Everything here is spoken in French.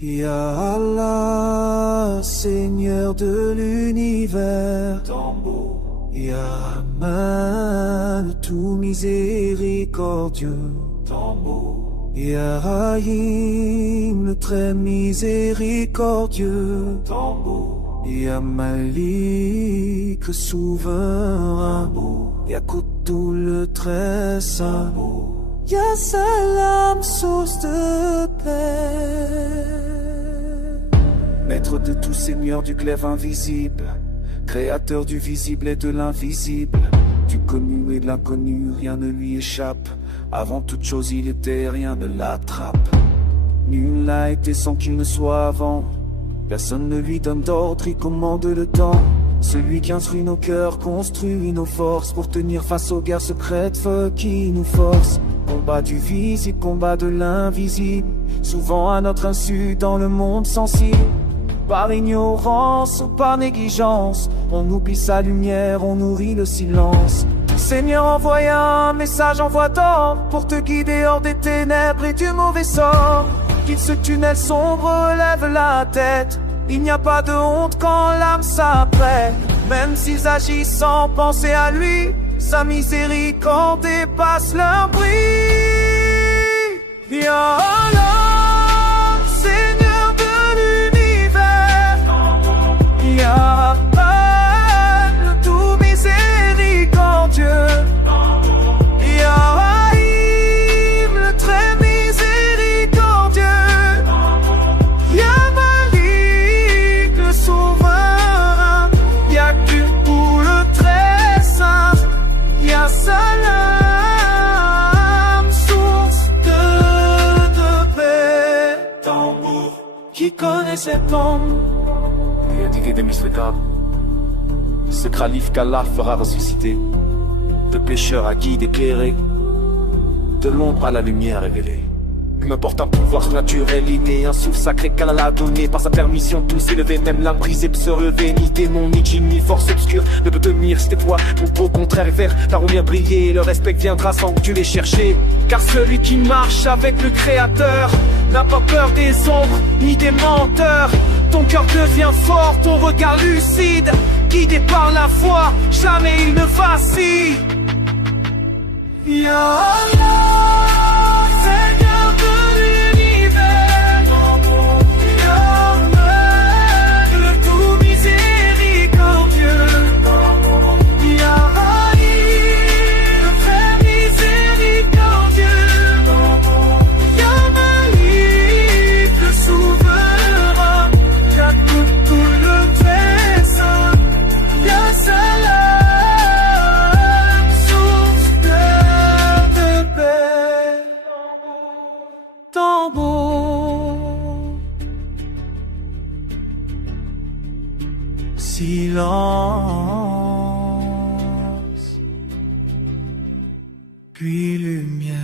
Ya Allah, Seigneur de l'univers, Tambour. Ya Rahman, le tout miséricordieux, Tambour. Ya Rahim, le très miséricordieux, Tambour. Ya Malik, le souverain, Ya Qudus, le très saint, Ya Salam, source de paix. Maître de tout seigneur du glaive invisible, créateur du visible et de l'invisible, du connu et de l'inconnu, rien ne lui échappe. Avant toute chose il était, rien ne l'attrape. Nul n'a été sans qu'il ne soit avant. Personne ne lui donne d'ordre, il commande le temps. Celui qui instruit nos cœurs, construit nos forces pour tenir face aux guerres secrètes, feu qui nous force. Combat du visible, combat de l'invisible, souvent à notre insu dans le monde sensible. Par ignorance ou par négligence, on oublie sa lumière, on nourrit le silence. Seigneur, envoie un message en voie d'or pour te guider hors des ténèbres et du mauvais sort. Qu'il ce tunnel sombre lève la tête. Il n'y a pas de honte quand l'âme s'apprête. Même s'ils agissent sans penser à lui, sa miséricorde dépasse leur prix. Ya Allah, Seigneur de l'univers, Ya Rahman, le tout miséricordieux, Ya Rahim, le très miséricordieux, Ya Malik, le souverain, Ya Qudus, le très saint, Ya Salam, source de paix. Tambour, qui connaît cette ombre Et indiqué des misrétables, ce calife qu'Allah fera ressusciter, de pécheurs à guide éclairé, de l'ombre à la lumière révélée. Il me porte un pouvoir naturel inné, un souffle sacré qu'Allah a donné. Par sa permission tout s'élever, même l'âme brisée peut se relever. Ni démon, ni djinn, ni force obscure ne peut tenir cette foi, ou au contraire faire ta lumière briller. Le respect viendra sans que tu les chercher, car celui qui marche avec le Créateur n'a pas peur des ombres, ni des menteurs. Ton cœur devient fort, ton regard lucide, guidé par la foi, jamais il ne vacille. Ya Allah, Seigneur de l'univers, Ya Rahman, le tout miséricordieux, Ya Rahim, le très miséricordieux, Ya Malik, le souverain, Ya Qudus, le très saint, Ya Salam, source de paix. Tambour, silence, puis lumière.